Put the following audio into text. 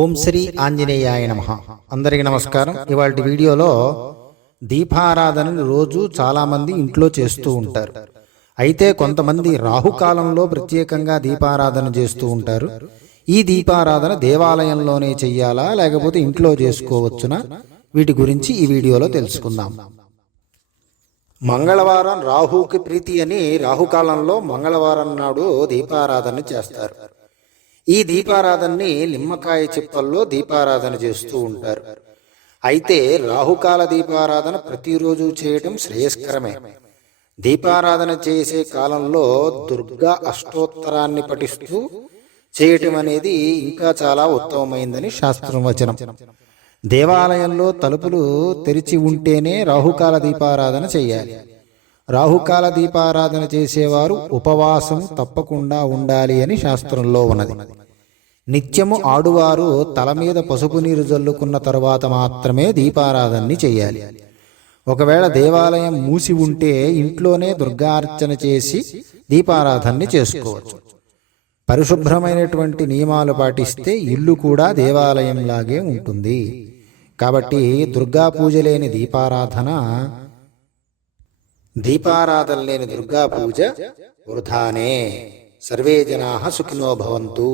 ఓం శ్రీ ఆంజనేయాయ నమః. అందరికీ నమస్కారం. ఇవాళ వీడియోలో దీపారాధనను రోజు చాలామంది ఇంట్లో చేస్తూ ఉంటారు. అయితే కొంతమంది రాహుకాలంలో ప్రత్యేకంగా దీపారాధన చేస్తూ ఉంటారు. ఈ దీపారాధన దేవాలయంలోనే చెయ్యాలా లేకపోతే ఇంట్లో చేసుకోవచ్చునా? వీటి గురించి ఈ వీడియోలో తెలుసుకుందాం. మంగళవారం రాహుకి ప్రీతి అని రాహుకాలంలో మంగళవారం నాడు దీపారాధన చేస్తారు. ఈ దీపారాధనని నిమ్మకాయ చిప్పల్లో దీపారాధన చేస్తూ ఉంటారు. అయితే రాహుకాల దీపారాధన ప్రతిరోజు చేయటం శ్రేయస్కరమే. దీపారాధన చేసే కాలంలో దుర్గా అష్టోత్తరాన్ని పఠిస్తూ చేయటం అనేది ఇంకా చాలా ఉత్తమమైందని శాస్త్రం వచనం. దేవాలయంలో తలుపులు తెరిచి ఉంటేనే రాహుకాల దీపారాధన చేయాలి. రాహుకాల దీపారాధన చేసేవారు ఉపవాసం తప్పకుండా ఉండాలి అని శాస్త్రంలో ఉన్నది. నిత్యము ఆడువారు తల మీద పసుపు నీరు జల్లుకున్న తరువాత మాత్రమే దీపారాధనని చేయాలి. ఒకవేళ దేవాలయం మూసి ఉంటే ఇంట్లోనే దుర్గార్చన చేసి దీపారాధనని చేసుకోవచ్చు. పరిశుభ్రమైనటువంటి నియమాలు పాటిస్తే ఇల్లు కూడా దేవాలయంలాగే ఉంటుంది. కాబట్టి దుర్గా పూజ లేని దీపారాధన లేని దుర్గా పూజ వృధానే. సర్వే జనాః సుఖినో భవంతు.